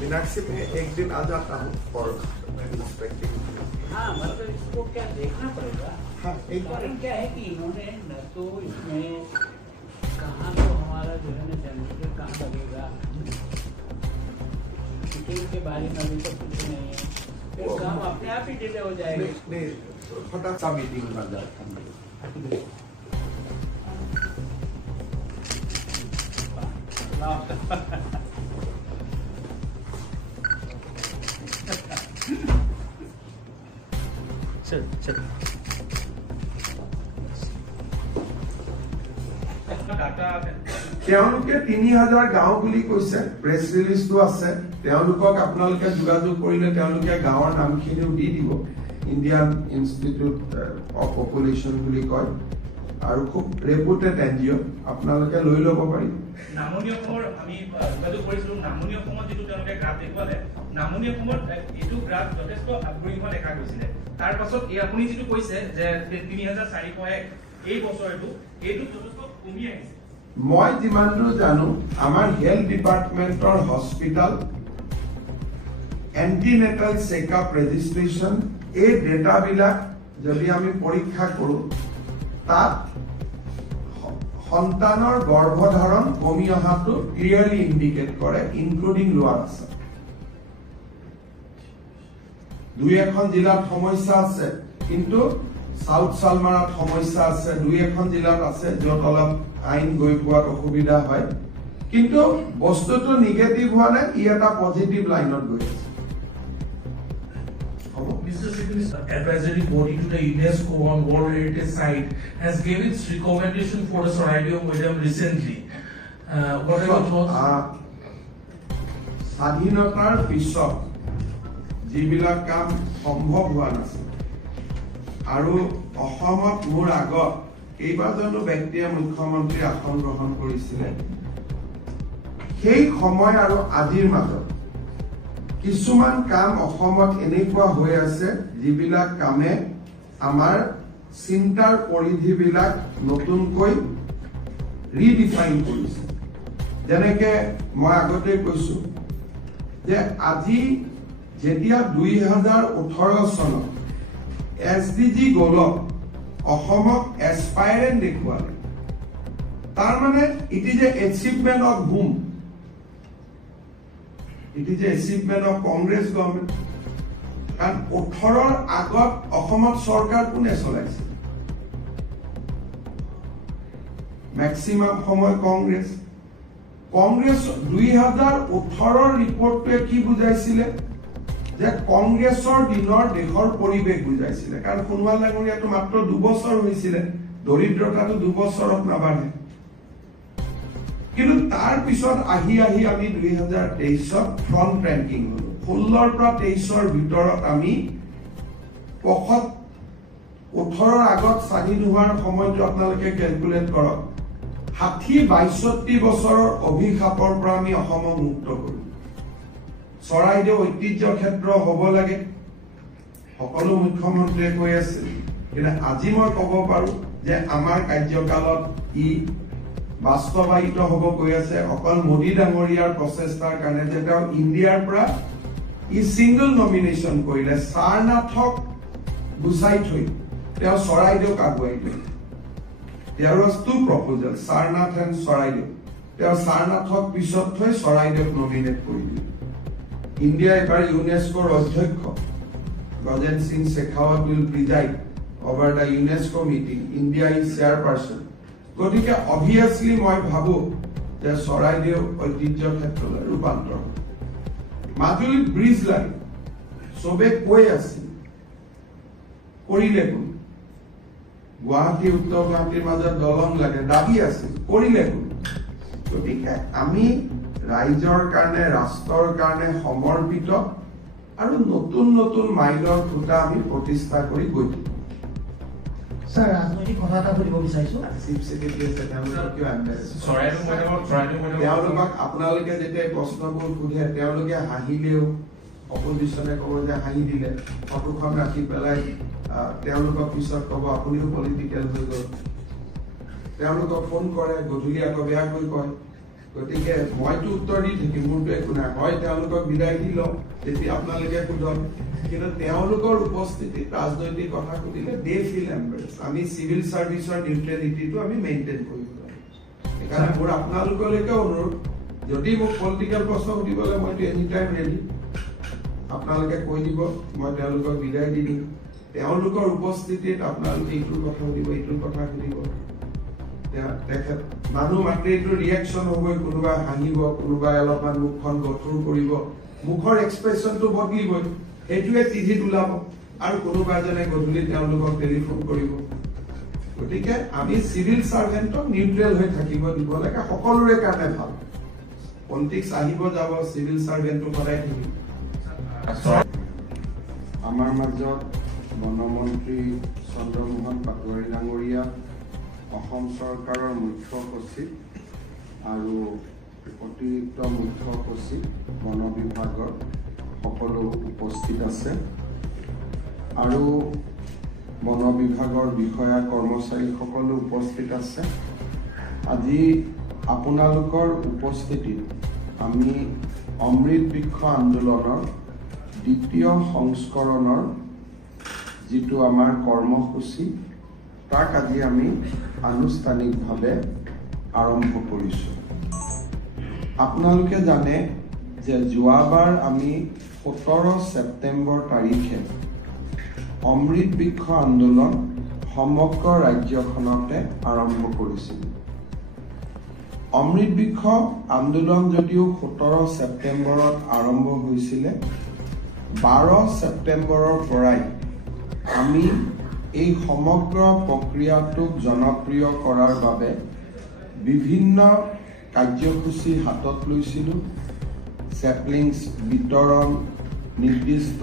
मीनाक्षी में एक दिन आ जाता हूँ और इंस्पेक्टिंग। हाँ मतलब इसको क्या देखना पड़ेगा। हाँ एक कारण क्या है कि इन्होंने न तो इसमें कहाँ तो हमारा जो है ना जनरेटर कहाँ लगेगा के बारे में अभी तक कुछ नहीं है, फिर काम अपने आप ही डिले हो जाएगा। नहीं फटाक सा मीटिंग बन जाता है। चल चल তেওঁলোকে 3000 গাঁও বুলি কৈছে, প্ৰেছ ৰিলিজটো আছে। তেওঁলোকক আপোনালোকে যোগাযোগ কৰিলে তেওঁলোকে গাঁৱৰ নামখিনিও দি দিব। ইণ্ডিয়ান ইনষ্টিটিউট অফ পপুলেশ্যন বুলি কয় আৰু খুব ৰেপুটেড এনজিঅ', আপোনালোকে লৈ ল'ব পাৰিব। নামনি অসমৰ আমি যোগাযোগ কৰিছিলো। নামনি অসমত যিটো তেওঁলোকে গ্ৰাফ দেখুৱালে, নামনি অসমত এইটো গ্ৰাফ যথেষ্ট আগ্ৰহী হোৱা দেখা গৈছিলে। তাৰ পাছত এই আপুনি যিটো কৈছে যে 3401 এই বছৰটো এইটো যথেষ্ট কমি আহিছে। মই যিমানটো জানো আমাৰ হেলথ ডিপাৰ্টমেণ্টৰ হস্পিটাল এন্টিনেটাল চেকআপ ৰেজিষ্ট্ৰেশ্যন এই ডেটাবিলাক যদি আমি পৰীক্ষা কৰো তাত সন্তানৰ গৰ্ভধাৰণ কমি অহাটো ক্লিয়াৰলি ইণ্ডিকেট কৰে, ইনক্লুডিং লোৱাৰ আছাম। দুই এখন জিলাত সমস্যা আছে, কিন্তু সাউথ সালমাৰাত সমস্যা আছে, দুই এখন জিলাত আছে য'ত অলপ আইন গৈ পোৱাত অসুবিধা হয়, কিন্তু বস্তুটো নিগেটিভ হোৱা নাই, ই এটা পজিটিভ লাইনত গৈ আছে। Mr. Secretary, advisory body to the UNESCO on World Heritage Site has given its recommendation for the Soraideo Museum recently. What are your thoughts? স্বাধীনতাৰ পিছত যিবিলাক কাম সম্ভৱ হোৱা নাছিল আৰু অসমত মোৰ আগত কেইবাজনো ব্যক্তিয়ে মুখ্যমন্ত্ৰী আসন গ্ৰহণ কৰিছিলে, সেই সময় আৰু আজিৰ মাজত কিছুমান কাম অসমত এনেকুৱা হৈ আছে যিবিলাক কামে আমাৰ চিন্তাৰ পৰিধিবিলাক নতুনকৈ ৰিডিফাইন কৰিছে। যেনেকে মই আগতে কৈছো যে আজি যেতিয়া 2018 চনত SDG গ'লত অসমক এছপাইৰেণ্ট দেখুৱালে, তাৰ মানে it is a achievement of hmm? It is a achievement of Congress government. And 18 আগত অসমত চৰকাৰ কোনে চলাইছে? ম্যাক্সিমাম সময় কংগ্ৰেছ। 2018 ৰিপৰ্টটোৱে কি বুজাইছিলে? যে কংগ্ৰেছৰ দিনৰ দেশৰ পৰিৱেশ বুজাইছিলে। কাৰণ সোণোৱাল ডাঙৰীয়াটো মাত্ৰ 2 বছৰ হৈছিলে, দৰিদ্ৰতাটো 2 বছৰত নাবাঢ়ে। কিন্তু তাৰ পিছত আহি আমি 2023 ফ্ৰণ্ট ৰেংকিং হলো। 16 পৰা 23 ভিতৰত আমি 18 আগত স্বাধীন হোৱাৰ সময়টো আপোনালোকে কেলকুলেট কৰক। 60-62 বছৰৰ অভিশাপৰ পৰা আমি অসমক মুক্ত কৰিম। চৰাইদেউ ঐতিহ্য ক্ষেত্ৰ হ'ব লাগে, সকলো মুখ্যমন্ত্ৰীয়ে কৈ আছিল, কিন্তু আজি মই ক'ব পাৰো যে আমাৰ কাৰ্যকালত ই বাস্তৱায়িত হ'ব গৈ আছে। অকল মোদী ডাঙৰীয়াৰ প্ৰচেষ্টাৰ কাৰণে যে তেওঁ ইণ্ডিয়াৰ পৰা ই সিংগল নমিনেশ্যন কৰিলে, সাৰনাথক গুচাই থৈ তেওঁ চৰাইদেউক আগুৱাই দিলে। There was 2 proposals, Sarnath and Soraideo. তেওঁ সাৰনাথক পিছত থৈ চৰাইদেউক নমিনেট কৰি দিলে। ইণ্ডিয়া এবাৰ ইউনেস্কোৰ অধ্যক্ষ Gajen Singh Shekhawat will preside over the UNESCO meeting. India is chairperson. গতিকে অবভিয়াসলি মই ভাবো যে চৰাইদেউ ঐতিহ্য ক্ষেত্ৰলৈ ৰূপান্তৰ। মাজুলীত ব্ৰিজ লাগে, চবে কৈ আছিল, কৰিলে কোন? গুৱাহাটী উত্তৰ গুৱাহাটীৰ মাজত দলং লাগে, দাবী আছিল, কৰিলে কোন? গতিকে আমি ৰাইজৰ কাৰণে, ৰাষ্ট্ৰৰ কাৰণে সমৰ্পিত আৰু নতুন নতুন মাইলৰ খুঁটা আমি প্ৰতিষ্ঠা কৰি গৈ থাকিম। স্যাৰ ৰাজনৈতিক কথা এটা কৰিব বিচাৰিছো। চিফ সেক্ৰেটাৰী আছে, তেওঁলোকক আপোনালোকে যেতিয়া প্ৰশ্নবোৰ সোধে তেওঁলোকে হাঁহিলেও অপজিশ্যনে ক'ব যে হাঁহি দিলে, ফটোখন ৰাখি পেলাই তেওঁলোকক পিছত ক'ব আপুনিও পলিটিকেল হৈ গ'ল। তেওঁলোকক ফোন কৰে, গধূলি আকৌ বেয়াকৈ কয়। গতিকে মইতো উত্তৰ দি থাকিম, মোৰতো একো নাই। হয় তেওঁলোকক বিদায় দি লওঁ, তেতিয়া আপোনালোকে সোধক। কিন্তু তেওঁলোকৰ উপস্থিতিত ৰাজনৈতিক কথা সুধিলে দে ফিল এম্বাৰেছ। আমি চিভিল চাৰ্ভিচৰ নিউট্ৰেলিটিটো আমি মেইনটেইন কৰিব লাগে। সেইকাৰণে মোৰ আপোনালোকলৈকে অনুৰোধ, যদি মোক পলিটিকেল প্ৰশ্ন সুধিবলৈ মইতো এনি টাইম ৰেডি। আপোনালোকে কৈ দিব, মই তেওঁলোকক বিদায় দি দিম। তেওঁলোকৰ উপস্থিতিত আপোনালোকে ইটোৰ কথা সুধিব, ইটোৰ কথা সুধিব। তেখেত মানুহ মাত্ৰেইটো ৰিয়েকশ্যন হ'বই, কোনোবাই হাঁহিব, কোনোবাই অলপমান মুখখন গধুৰ কৰিব, মুখৰ এক্সপ্ৰেছনটো বদলিবই, সেইটোৱে টিভিত ওলাব। আৰু কোনোবা এজনে গধূলি তেওঁলোকক টেলিফোন কৰিব। গতিকে আমি চিভিল চাৰ্ভেণ্টক নিউট্ৰেল হৈ থাকিব দিব লাগে, সকলোৰে কাৰণে ভাল। পলিটিক্স আহিব যাব, চিভিল চাৰ্ভেণ্টটো সদায় থাকিব। আমাৰ মাজত বনমন্ত্ৰী চন্দ্ৰমোহন পাটোৱাৰী ডাঙৰীয়া, অসম চৰকাৰৰ মুখ্য সচিব আৰু অতিৰিক্ত মুখ্য সচিব বন বিভাগৰ সকলো উপস্থিত আছে আৰু বন বিভাগৰ বিষয়া কৰ্মচাৰী সকলো উপস্থিত আছে। আজি আপোনালোকৰ উপস্থিতিত আমি অমৃত বৃক্ষ আন্দোলনৰ দ্বিতীয় সংস্কৰণৰ যিটো আমাৰ কৰ্মসূচী, তাক আজি আমি আনুষ্ঠানিকভাৱে আৰম্ভ কৰিছোঁ। আপোনালোকে জানে যে যোৱাবাৰ আমি 17 ছেপ্টেম্বৰ তাৰিখে অমৃত বৃক্ষ আন্দোলন সমগ্ৰ ৰাজ্যখনতে আৰম্ভ কৰিছিলোঁ। অমৃত বৃক্ষ আন্দোলন যদিও 17 ছেপ্টেম্বৰত আৰম্ভ হৈছিলে, 12 ছেপ্টেম্বৰৰ পৰাই আমি এই সমগ্ৰ প্ৰক্ৰিয়াটোক জনপ্ৰিয় কৰাৰ বাবে বিভিন্ন কাৰ্যসূচী হাতত লৈছিলোঁ। চেপলিংছ বিতৰণ, নিৰ্দিষ্ট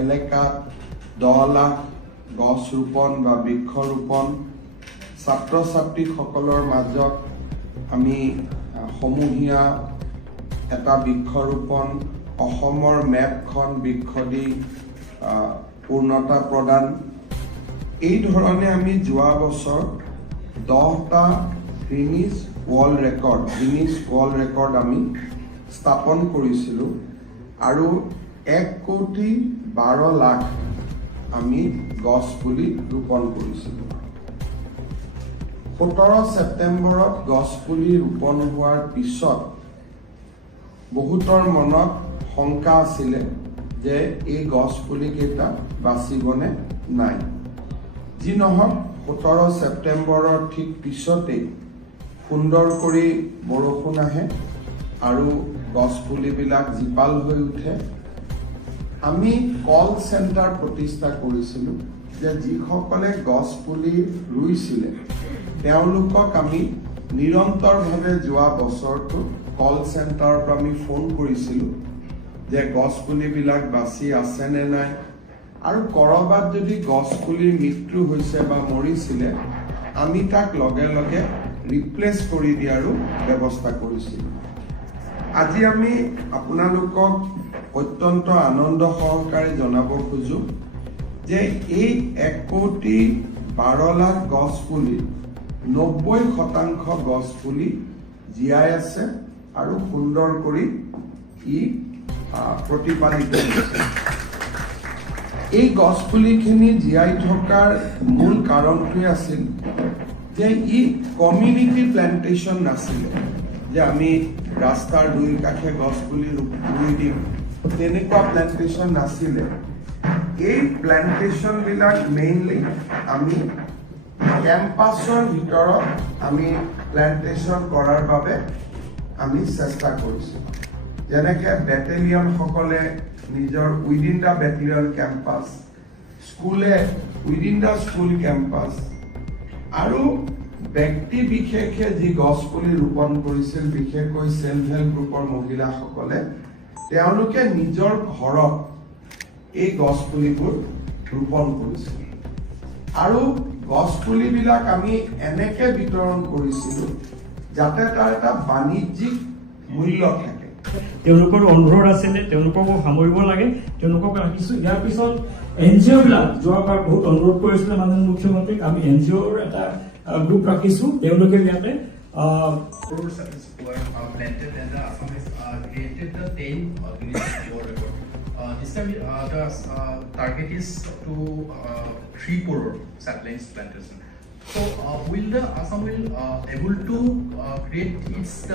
এলেকাত 10 লাখ গছ ৰোপণ বা বৃক্ষৰোপণ, ছাত্ৰ ছাত্ৰীসকলৰ মাজত আমি সমূহীয়া এটা বৃক্ষৰোপণ, অসমৰ মেপখন বৃক্ষ দি পূৰ্ণতা প্ৰদান, এই ধৰণে আমি যোৱা বছৰ 10টা গিনিজ ৱৰ্ল্ড ৰেকৰ্ড আমি স্থাপন কৰিছিলোঁ আৰু 1,12,00,000 আমি গছ পুলি ৰোপণ কৰিছিলোঁ। 17 ছেপ্টেম্বৰত গছ পুলি ৰোপণ হোৱাৰ পিছত বহুতৰ মনত শংকা আছিলে যে এই গছ পুলিকেইটা বাচিবনে নাই। যি নহওক, 17 ছেপ্টেম্বৰৰ ঠিক পিছতেই সুন্দৰ কৰি বৰষুণ আহে আৰু গছ পুলিবিলাক জীপাল হৈ উঠে। আমি কল চেণ্টাৰ প্ৰতিষ্ঠা কৰিছিলোঁ যে যিসকলে গছ পুলি ৰুইছিলে তেওঁলোকক আমি নিৰন্তৰভাৱে যোৱা বছৰটো কল চেণ্টাৰৰ পৰা আমি ফোন কৰিছিলোঁ যে গছ পুলিবিলাক বাচি আছে নে নাই, আৰু কৰবাত যদি গছ পুলিৰ মৃত্যু হৈছে বা মৰিছিলে আমি তাক লগে লগে ৰিপ্লেচ কৰি দিয়াৰো ব্যৱস্থা কৰিছিলোঁ। আজি আমি আপোনালোকক অত্যন্ত আনন্দ সহকাৰে জনাব খোজো যে এই 1,12,00,000 গছ পুলি 90% গছ পুলি জীয়াই আছে আৰু সুন্দৰ কৰি ই প্ৰতিপালিত হৈছে। এই গছ পুলিখিনি জীয়াই থকাৰ মূল কাৰণটোৱে আছিল যে ই কমিউনিটি প্লেণ্টেশ্যন নাছিলে, যে আমি ৰাস্তাৰ দুই কাষে গছ পুলি ৰুই দিম, তেনেকুৱা প্লেণ্টেশ্যন নাছিলে। এই প্লেণ্টেশ্যনবিলাক মেইনলি আমি কেম্পাছৰ ভিতৰত আমি প্লেণ্টেশ্যন কৰাৰ বাবে আমি চেষ্টা কৰিছোঁ। যেনেকৈ বেটেলিয়নসকলে নিজৰ উইদিন দ্য বেটেলিয়ন কেম্পাছ, স্কুলে উইদিন দ্য স্কুল কেম্পাছ, আৰু ব্যক্তি বিশেষে যি গছ পুলি ৰোপণ কৰিছিল, বিশেষকৈ ছেল্ফ হেল্প গ্ৰুপৰ মহিলাসকলে, তেওঁলোকে নিজৰ ঘৰত এই গছ পুলিবোৰ ৰোপণ কৰিছিল। আৰু গছ পুলিবিলাক আমি এনেকে বিতৰণ কৰিছিলোঁ যাতে তাৰ এটা বাণিজ্যিক মূল্য থাকে। তেওঁলোকৰ অনুৰোধ আছিলে, তেওঁলোককো সামৰিব লাগে, তেওঁলোকক ৰাখিছোঁ। ইয়াৰ পিছত NGO বিলাক যোৱাবাৰ বহুত অনুৰোধ কৰিছিলে মাননীয় মুখ্যমন্ত্ৰীক, আমি NGOৰ এটা গ্ৰুপ ৰাখিছোঁ। তেওঁলোকে ইয়াতে Crores were planted, and the Assam has created the 10 Guinness World Record. This time the target is to 3 crore saplings plantation. So will the Assam able to create its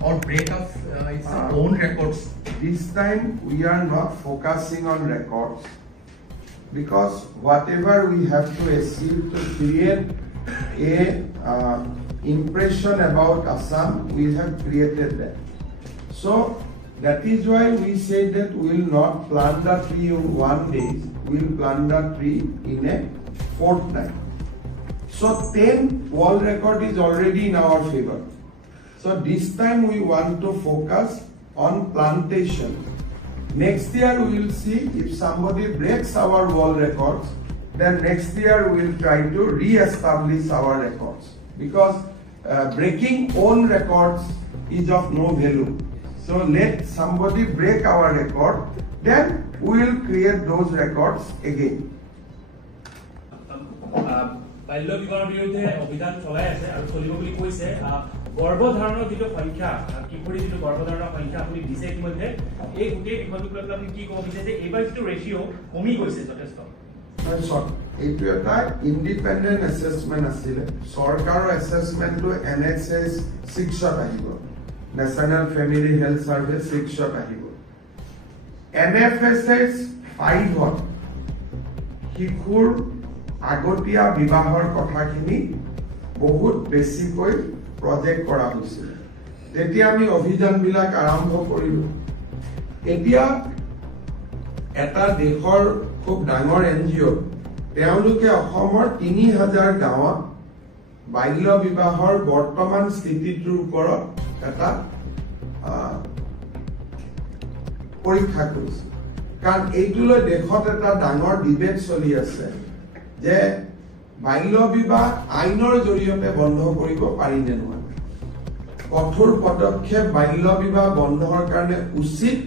or break up its own records? This time we are not focusing on records, because whatever we have to achieve to create a impression about Assam, we have created that. So that is why we say that we will not plant the tree in 1 day, we will plant the tree in a fortnight. So 10 world record is already in our favor. So this time we want to focus on plantation. Next year we will see if somebody breaks our world records, then next year we will try to re-establish our records. Because breaking own records is of no value. So let somebody break our record, then we will create those records again. বাল্য বিবাহৰ বিৰুদ্ধে অভিযান চলাই আছে আৰু চলিব বুলি কৈছে। গৰ্ভধাৰণৰ যিটো সংখ্যা, কিশোৰী যিটো গৰ্ভধাৰণৰ সংখ্যা আপুনি দিছে ইতিমধ্যে, এই গোটেই বিষয়টোক লৈ আপুনি কি ক'ব বিচাৰে যে এইবাৰ যিটো ৰেচিঅ' কমি গৈছে যথেষ্ট? এইটো এটা ইণ্ডিপেণ্ডেণ্ট এছেছমেণ্ট আছিলে। চৰকাৰৰ এছেছমেণ্টটো NHS 6ত আহিব, নেশ্যনেল ফেমিলি হেল্থ ছাৰ্ভে 6ত আহিব। NFSS 5ত শিশুৰ আগতীয়া বিবাহৰ কথাখিনি বহুত বেছিকৈ প্ৰজেক্ট কৰা হৈছিল। তেতিয়া আমি অভিযানবিলাক আৰম্ভ কৰিলোঁ। এতিয়া এটা দেশৰ খুব ডাঙৰ NGO, তেওঁলোকে অসমৰ 3000 গাঁৱত বাল্য বিবাহৰ বৰ্তমান স্থিতিটোৰ ওপৰত এটা পৰীক্ষা কৰিছে। কাৰণ এইটোলৈ দেশত এটা ডাঙৰ ডিবেট চলি আছে যে বাল্য বিবাহ আইনৰ জৰিয়তে বন্ধ কৰিব পাৰি নে নোৱাৰে, কঠোৰ পদক্ষেপ বাল্য বিবাহ বন্ধৰ কাৰণে উচিত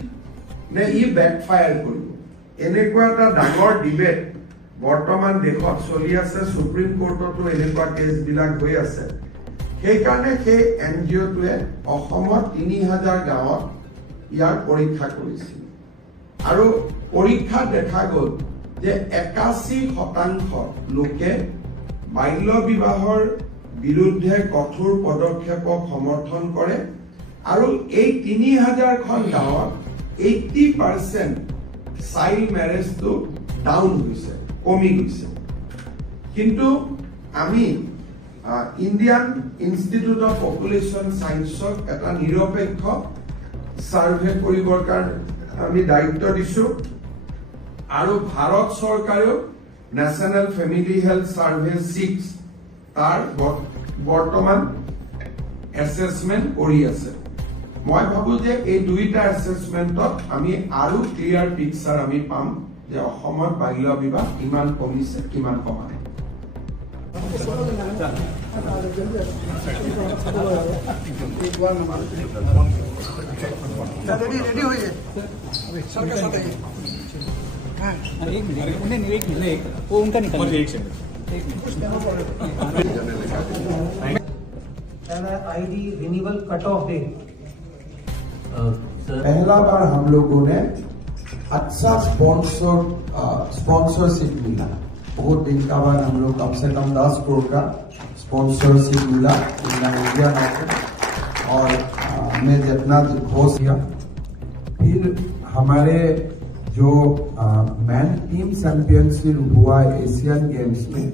নে ই বেকফায়াৰ কৰিব, এনেকুৱা এটা ডাঙৰ ডিবেট বৰ্তমান দেশত চলি আছে। সুপ্ৰিম কোৰ্টতো এনেকুৱা কেছবিলাক হৈ আছে। সেইকাৰণে সেই NGOটোৱে অসমত 3000 গাঁৱত ইয়াৰ পৰীক্ষা কৰিছিল আৰু পৰীক্ষা দেখা গ'ল যে 81% লোকে বাল্য বিবাহৰ বিৰুদ্ধে কঠোৰ পদক্ষেপক সমৰ্থন কৰে আৰু এই 3000খন গাঁৱত 80% চাইল্ড মেৰেজটো ডাউন হৈছে, কমি গৈছে। কিন্তু আমি ইণ্ডিয়ান ইনষ্টিটিউট অফ পপুলেশ্যন ছায়েন্সক এটা নিৰপেক্ষ সাৰ্ভে কৰিবৰ কাৰণে আমি দায়িত্ব দিছোঁ আৰু ভাৰত চৰকাৰেও নেশ্যনেল ফেমিলি হেল্থ ছাৰ্ভে 6 তাৰ বৰ্তমান এছেছমেণ্ট কৰি আছে। মই ভাবো যে এই দুইটা এছেছমেণ্টত আমি আৰু ক্লিয়াৰ পিকচাৰ আমি পাম যে অসমত বাল্য বিবাহ কিমান কমিছে কিমান কমা নাই। ID renewal cutoff date. पहला बार हम लोगों ने अच्छा स्पॉन्सरशिप मिला। बहुत दिन का बाद हम लोग कम से कम 10 करोड़ का स्पॉन्सरशिप मिला इंडिया में, और हमें जितना हो सका। फिर हमारे जो मैन टीम चैंपियनशिप हुआ एशियन गेम्स में,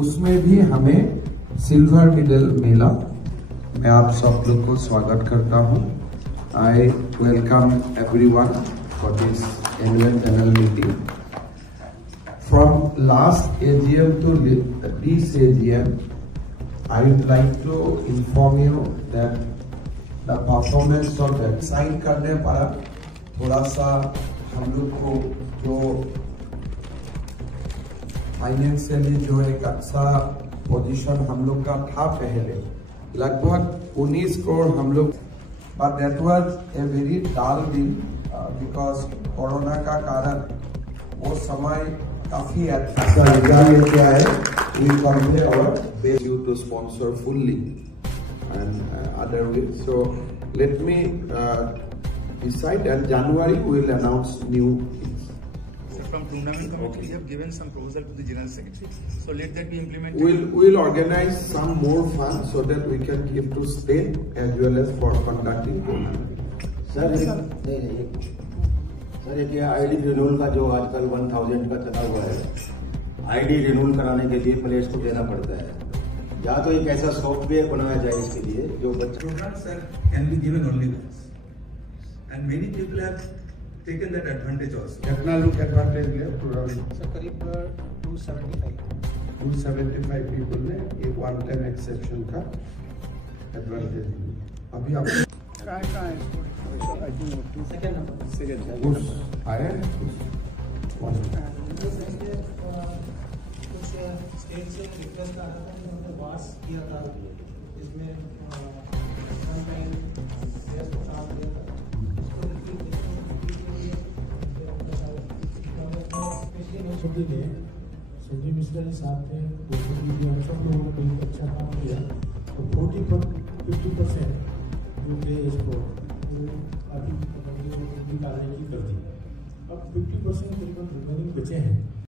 उसमें भी हमें सिल्वर मेडल मिला। मैं आप सब लोग को स्वागत करता हूँ। I welcome everyone for this annual general meeting. From last AGM to this AGM, I would like to inform you that the performance of website करने पर थोड़ा सा हम लोग को जो फाइनेंशियली जो एक अच्छा पोजीशन हम लोग का था पहले, लगभग 19 करोड़ हम लोग, but that was a very dull दिन because कोरोना का कारण वो समय काफी अच्छा रिजल्ट लेके आए। We convey our best to sponsor fully and other ways. So let me decide, and January we will announce new things. So from tournament committee, we have given some proposal to the general secretary. So let that be implemented. We'll organize some more funds so that we can give to state as well as for conducting tournament. Sir एक ID renewal का जो आजकल 1000 का चला हुआ है, ID renewal कराने के लिए प्लेयर्स को देना पड़ता है, या तो एक ऐसा सॉफ्टवेयर बनाया जाए इसके लिए जो बच्चे programs can be given only once, and many people have taken that advantage also. कितना लोग एडवांटेज लिया टूर्नामेंट? सर करीब 275 पीपल ने एक वन टाइम एक्सेप्शन का एडवांटेज लिया। अभी आप सेकंड नंबर कुछ आए कुछ स्टेट से रिक्वेस्ट आ रहा था, उन्होंने पास किया था जिसमें संजीव मिश्रा जी साहब ने सब लोगों ने बहुत अच्छा काम किया, तो 50% जो प्लेयर्स को अभी निकालने की कर दी। अब 50% तकरीबन रिमेनिंग बचे हैं।